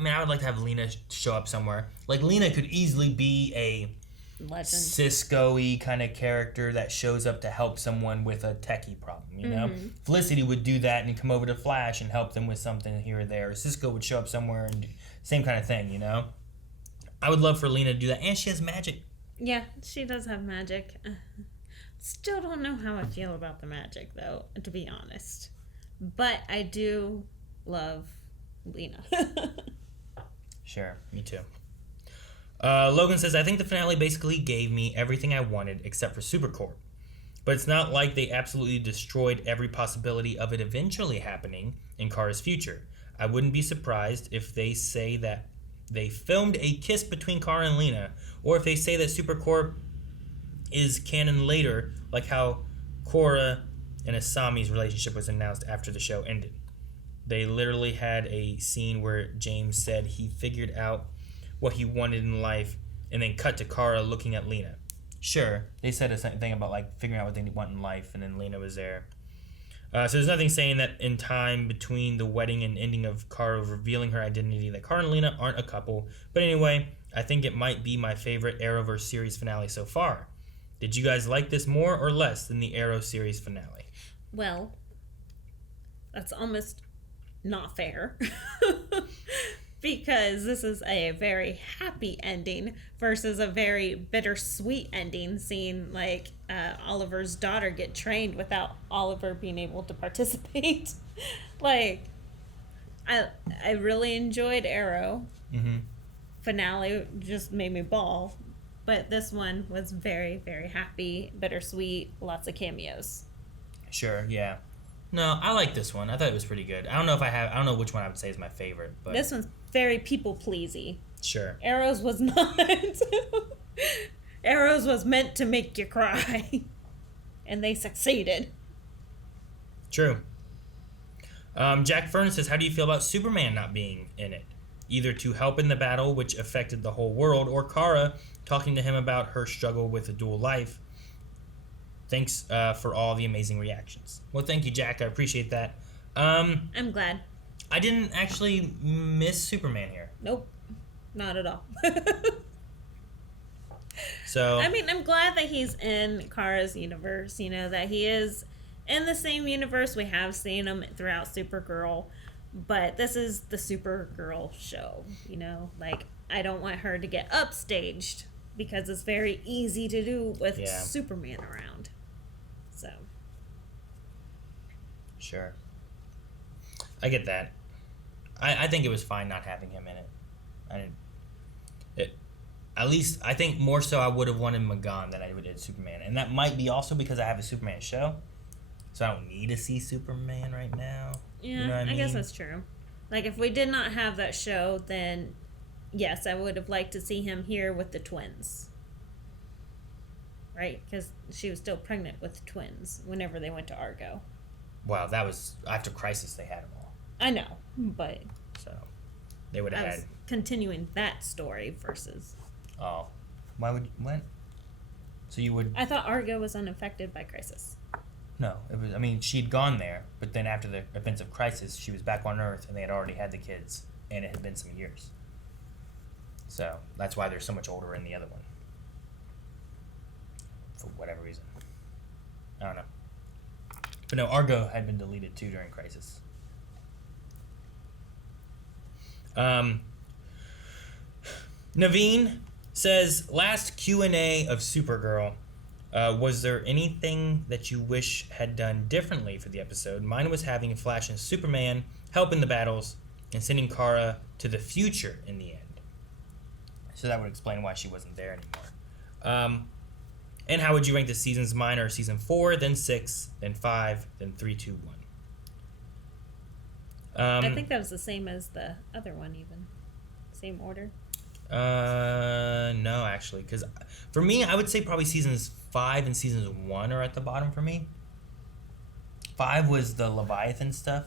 mean, I would like to have Lena show up somewhere. Like, Lena could easily be a legend, Cisco-y kind of character that shows up to help someone with a techie problem, you know? Felicity would do that and come over to Flash and help them with something here or there. Cisco would show up somewhere and same kind of thing, you know? I would love for Lena to do that. And she has magic. Yeah, she does have magic. Still don't know how I feel about the magic, though, to be honest. But I do love Lena. Sure, me too. Logan says, I think the finale basically gave me everything I wanted except for Supercorp. But it's not like they absolutely destroyed every possibility of it eventually happening in Kara's future. I wouldn't be surprised if they say that they filmed a kiss between Kara and Lena, or if they say that Supercorp is canon later, like how Kora and Asami's relationship was announced after the show ended. They literally had a scene where James said he figured out what he wanted in life, and then cut to Kara looking at Lena. Sure, they said a thing about like figuring out what they want in life, and then Lena was there. So there's nothing saying that in time between the wedding and ending of Kara revealing her identity that Kara and Lena aren't a couple. But anyway, I think it might be my favorite Arrowverse series finale so far. Did you guys like this more or less than the Arrow series finale? Well, that's almost not fair. Because this is a very happy ending versus a very bittersweet ending, seeing like Oliver's daughter get trained without Oliver being able to participate. Like, I really enjoyed Arrow. Finale just made me bawl, but this one was very, very happy, bittersweet, lots of cameos. Sure, yeah. No, I like this one. I thought it was pretty good. I don't know which one I would say is my favorite, but this one's very people-pleasy. Sure. Arrows was not. Arrows was meant to make you cry. And they succeeded. True. Jack Furnace says, how do you feel about Superman not being in it? Either to help in the battle, which affected the whole world, or Kara talking to him about her struggle with a dual life. Thanks for all the amazing reactions. Well, thank you, Jack. I appreciate that. I'm glad. I didn't actually miss Superman here. Nope. Not at all. So I mean, I'm glad that he's in Kara's universe, you know, that he is in the same universe. We have seen him throughout Supergirl, but this is the Supergirl show, you know? Like, I don't want her to get upstaged because it's very easy to do with Superman around. So. Sure. I get that. I think it was fine not having him in it. At least, I think more so I would have wanted Magan than I would have Superman. And that might be also because I have a Superman show. So I don't need to see Superman right now. Yeah, you know what I mean? guess that's true. Like, if we did not have that show, then yes, I would have liked to see him here with the twins. Right? Because she was still pregnant with twins whenever they went to Argo. Wow, that was after Crisis they had them all. I know, but... So, they would have I had. was continuing that story versus. Oh, what? So you would? I thought Argo was unaffected by Crisis. No, it was. I mean, she'd gone there, but then after the events of Crisis, she was back on Earth, and they had already had the kids, and it had been some years. So that's why they're so much older in the other one. For whatever reason, I don't know. But no, Argo had been deleted too during Crisis. Naveen says, last Q&A of Supergirl, was there anything that you wish had done differently for the episode? Mine was having Flash and Superman help in the battles and sending Kara to the future in the end. So that would explain why she wasn't there anymore. And how would you rank the seasons? Mine are season 4, then 6, then 5, then 3, 2, 1. I think that was the same as the other one, even. Same order. No, actually, because for me, I would say probably seasons 5 and seasons 1 are at the bottom for me. 5 was the Leviathan stuff,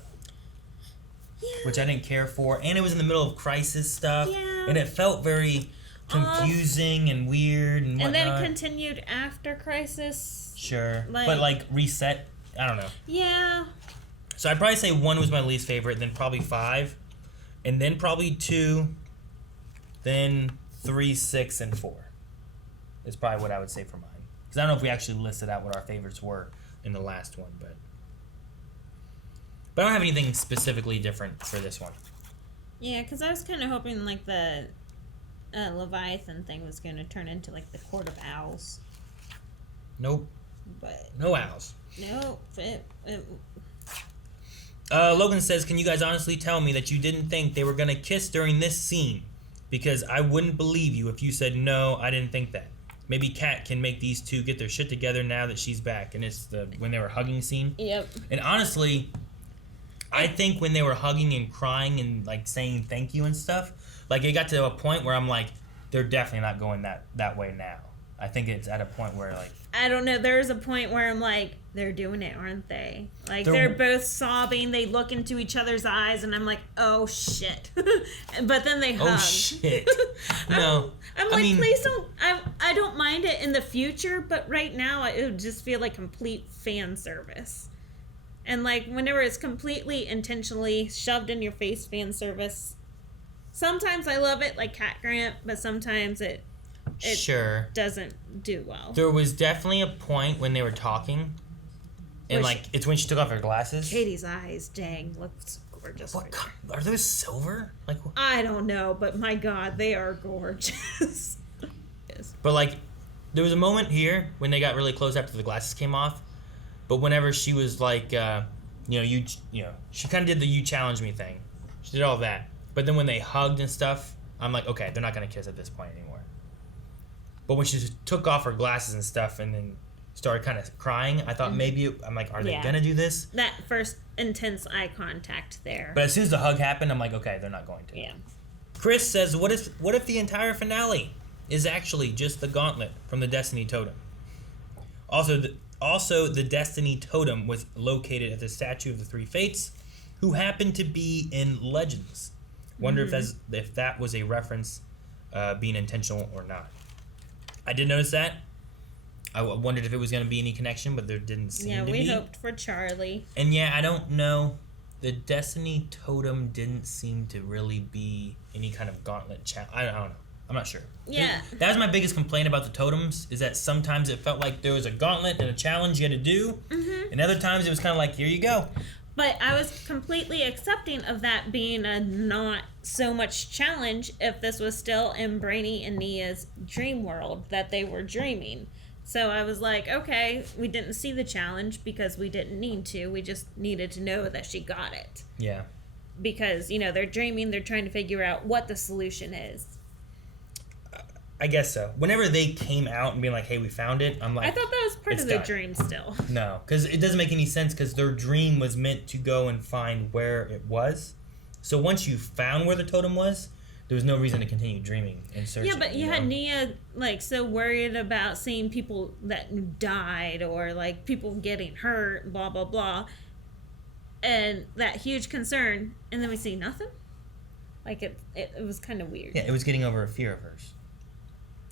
which I didn't care for, and it was in the middle of Crisis stuff, and it felt very confusing and weird and whatnot. And then it continued after Crisis. Sure, but like reset. I don't know. Yeah. So I'd probably say 1 was my least favorite, then probably 5, and then probably 2, then 3, 6, and 4. Is probably what I would say for mine. Because I don't know if we actually listed out what our favorites were in the last one, but I don't have anything specifically different for this one. Yeah, because I was kind of hoping like the Leviathan thing was going to turn into like the Court of Owls. Nope. But no owls. Nope. Logan says, can you guys honestly tell me that you didn't think they were going to kiss during this scene? Because I wouldn't believe you if you said, no, I didn't think that. Maybe Kat can make these two get their shit together now that she's back. And it's when they were hugging scene. Yep. And honestly, I think when they were hugging and crying and like saying thank you and stuff, like it got to a point where I'm like, they're definitely not going that way now. I think it's at a point where like, I don't know. There's a point where I'm like, they're doing it, aren't they? Like they're both sobbing. They look into each other's eyes, and I'm like, oh shit. But then they hug. Oh shit. No. I'm like, please don't. I don't mind it in the future, but right now it would just feel like complete fan service. And like whenever it's completely intentionally shoved in your face fan service, sometimes I love it, like Cat Grant, but sometimes it sure doesn't do well. There was definitely a point when they were talking, and like it's when she took off her glasses. Katie's eyes, dang, looks gorgeous. What are those silver? Like I don't know, but my God, they are gorgeous. But like, there was a moment here when they got really close after the glasses came off. But whenever she was like, she kind of did the "you challenge me" thing. She did all that. But then when they hugged and stuff, I'm like, okay, they're not gonna kiss at this point anymore. But when she took off her glasses and stuff and then started kind of crying, I thought I'm like, are they gonna do this? That first intense eye contact there. But as soon as the hug happened, I'm like, okay, they're not going to. Yeah. Chris says, what if the entire finale is actually just the gauntlet from the Destiny Totem? Also, the Destiny Totem was located at the Statue of the Three Fates, who happened to be in Legends. Wonder if that was a reference being intentional or not. I did notice that. I wondered if it was going to be any connection, but there didn't seem to be. Yeah, we hoped for Charlie. And yeah, I don't know. The Destiny Totem didn't seem to really be any kind of gauntlet challenge. I don't know. I'm not sure. Yeah. That was my biggest complaint about the totems, is that sometimes it felt like there was a gauntlet and a challenge you had to do. And other times it was kind of like, here you go. But I was completely accepting of that being a not so much challenge if this was still in Brainy and Nia's dream world that they were dreaming. So I was like, okay, we didn't see the challenge because we didn't need to. We just needed to know that she got it. Yeah. Because, they're dreaming, they're trying to figure out what the solution is. I guess so. Whenever they came out and being like, hey, we found it, I'm like, I thought that was part of the dream still. No, because it doesn't make any sense, because their dream was meant to go and find where it was. So once you found where the totem was, there was no reason to continue dreaming and searching. Yeah, but you had Nia, so worried about seeing people that died or, people getting hurt, blah, blah, blah. And that huge concern. And then we see nothing? Like it was kind of weird. Yeah, it was getting over a fear of hers.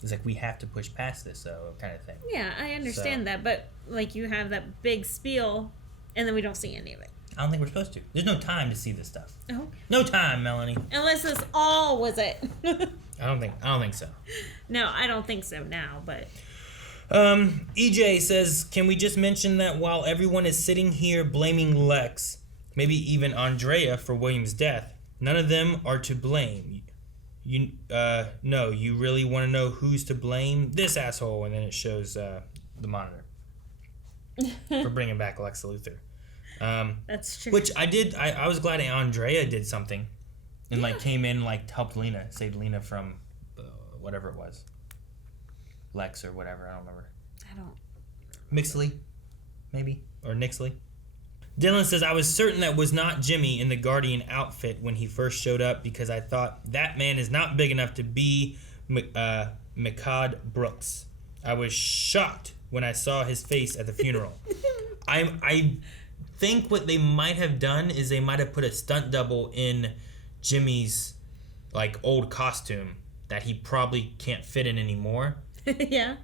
It's like, we have to push past this, though, kind of thing. Yeah, I understand that, but like you have that big spiel, and then we don't see any of it. I don't think we're supposed to. There's no time to see this stuff. Oh. No time, Melanie. Unless this all was it. I don't think so. No, I don't think so now, but. EJ says, can we just mention that while everyone is sitting here blaming Lex, maybe even Andrea for William's death, none of them are to blame. No, you really want to know who's to blame? This asshole. And then it shows the monitor for bringing back Lex Luthor. That's true. Which I was glad Andrea did something and like came in and like helped Lena, saved Lena from whatever it was. Lex or whatever, I don't remember. I don't. Mixley, maybe? Or Nixley. Dylan says, I was certain that was not Jimmy in the Guardian outfit when he first showed up because I thought that man is not big enough to be Mikad Brooks. I was shocked when I saw his face at the funeral. I think what they might have done is they might have put a stunt double in Jimmy's like old costume that he probably can't fit in anymore. Yeah.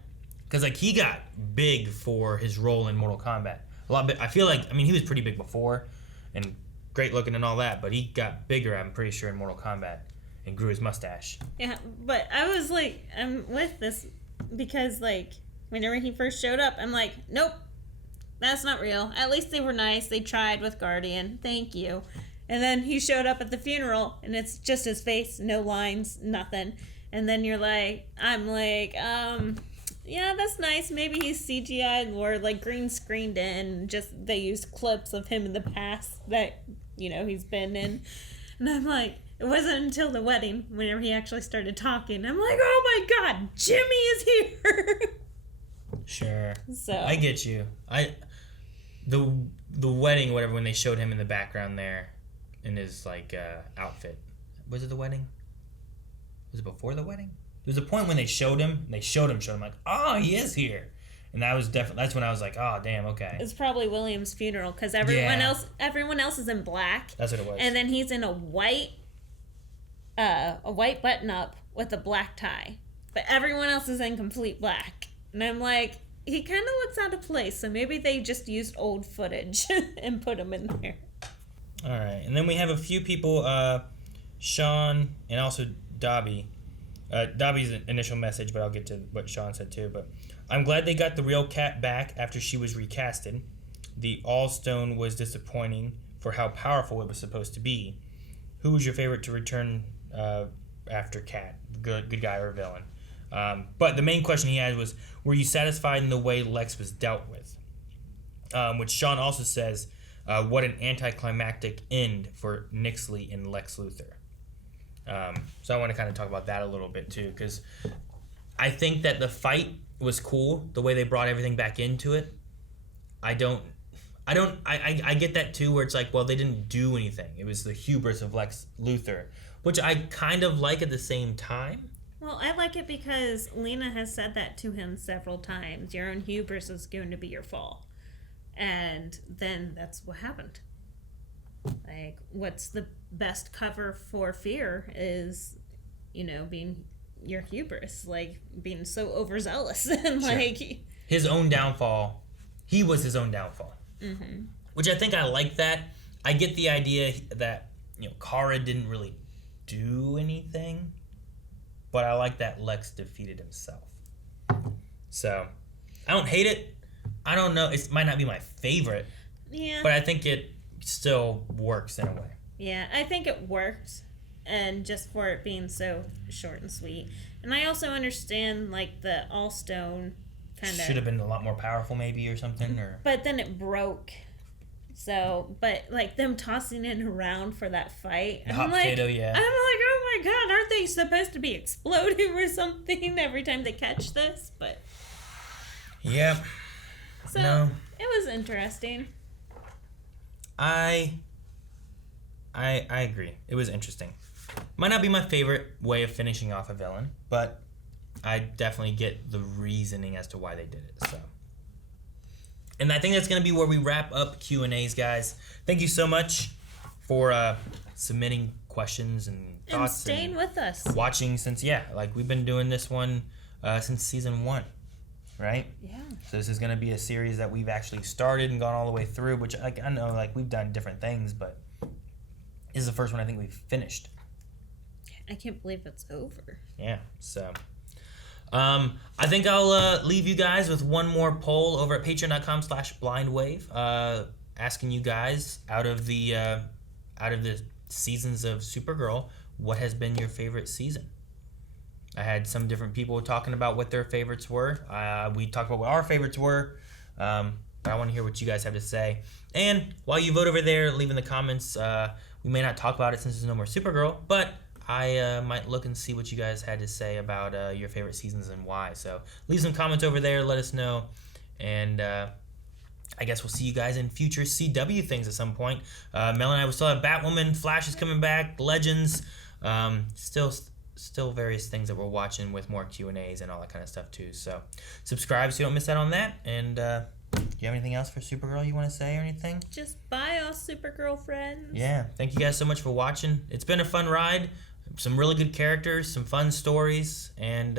Because like he got big for his role in Mortal Kombat. A lot big. I feel like, I mean, he was pretty big before and great looking and all that, but he got bigger, I'm pretty sure, in Mortal Kombat and grew his mustache. Yeah, but I was like, I'm with this because like whenever he first showed up, I'm like, nope, that's not real. At least they were nice. They tried with Guardian. Thank you. And then he showed up at the funeral and it's just his face, no lines, nothing. And then you're like, I'm like, yeah, that's nice. Maybe he's CGI'd or like green screened in. Just they used clips of him in the past that, you know, he's been in. And I'm like, it wasn't until the wedding, whenever he actually started talking, I'm like, oh my God, Jimmy is here. Sure. So I get you. The wedding, whatever, when they showed him in the background there in his like outfit. Was it the wedding? Was it before the wedding? There was a point when they showed him like, oh, he is here. And that was definitely, that's when I was like, oh, damn, okay. It's probably William's funeral because everyone else is in black. That's what it was. And then he's in a white button up with a black tie. But everyone else is in complete black. And I'm like, he kind of looks out of place. So maybe they just used old footage and put him in there. All right. And then we have a few people, Sean and also Dobby. Dobby's initial message, but I'll get to what Sean said too. But I'm glad they got the real Cat back after she was recasted. The All-Stone was disappointing for how powerful it was supposed to be. Who was your favorite to return after Cat? Good guy or villain? But the main question he had was, were you satisfied in the way Lex was dealt with? Which Sean also says, what an anticlimactic end for Nixley and Lex Luthor. So I want to kind of talk about that a little bit too, because I think that the fight was cool, the way they brought everything back into it. I get that too, where it's like, well, they didn't do anything. It was the hubris of Lex Luthor, which I kind of like at the same time. Well, I like it because Lena has said that to him several times. Your own hubris is going to be your fall. And then that's what happened. Like, what's the best cover for fear is, you know, being your hubris, like being so overzealous and like his own downfall. He was his own downfall, which I think I like that. I get the idea that, you know, Kara didn't really do anything, but I like that Lex defeated himself. So I don't hate it. I don't know. It might not be my favorite. Yeah. But I think it still works in a way. Yeah, I think it worked, and just for it being so short and sweet. And I also understand, like, the All-Stone kind of... Should have been a lot more powerful, maybe, or something, or... But then it broke. So, but, like, them tossing it around for that fight... The hot potato, yeah. I'm like, oh my God, aren't they supposed to be exploding or something every time they catch this? But... Yep. So, no. It was interesting. I agree. It was interesting. Might not be my favorite way of finishing off a villain, but I definitely get the reasoning as to why they did it. So, and I think that's going to be where we wrap up Q&As, guys. Thank you so much for submitting questions and And staying with us. Watching since, like we've been doing this one since season 1, right? Yeah. So this is going to be a series that we've actually started and gone all the way through, which like I know like we've done different things, but this is the first one I think we've finished. I can't believe it's over. Yeah, so I think I'll leave you guys with one more poll over at patreon.com/blindwave, asking you guys out of the seasons of Supergirl, what has been your favorite season? I had some different people talking about what their favorites were. We talked about what our favorites were, but I want to hear what you guys have to say. And while you vote over there, leave in the comments. We may not talk about it since there's no more Supergirl, but I might look and see what you guys had to say about your favorite seasons and why. So leave some comments over there. Let us know. And I guess we'll see you guys in future CW things at some point. Mel and I will still have Batwoman, Flash is coming back, Legends, still various things that we're watching with more Q&As and all that kind of stuff too. So subscribe so you don't miss out on that. And do you have anything else for Supergirl you want to say or anything? Just bye, all Supergirl friends. Yeah, thank you guys so much for watching. It's been a fun ride. Some really good characters, some fun stories, and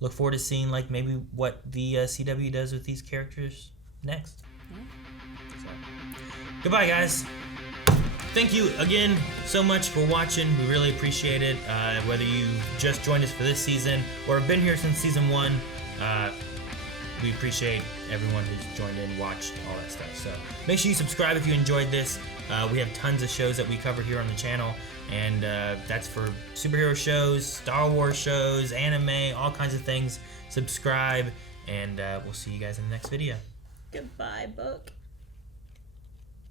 look forward to seeing like maybe what the CW does with these characters next. Yeah. So, goodbye, guys. Thank you again so much for watching. We really appreciate it. Whether you just joined us for this season or have been here since season 1, we appreciate everyone who's joined in, watched, all that stuff. So make sure you subscribe if you enjoyed this. We have tons of shows that we cover here on the channel. And that's for superhero shows, Star Wars shows, anime, all kinds of things. Subscribe, and we'll see you guys in the next video. Goodbye, book.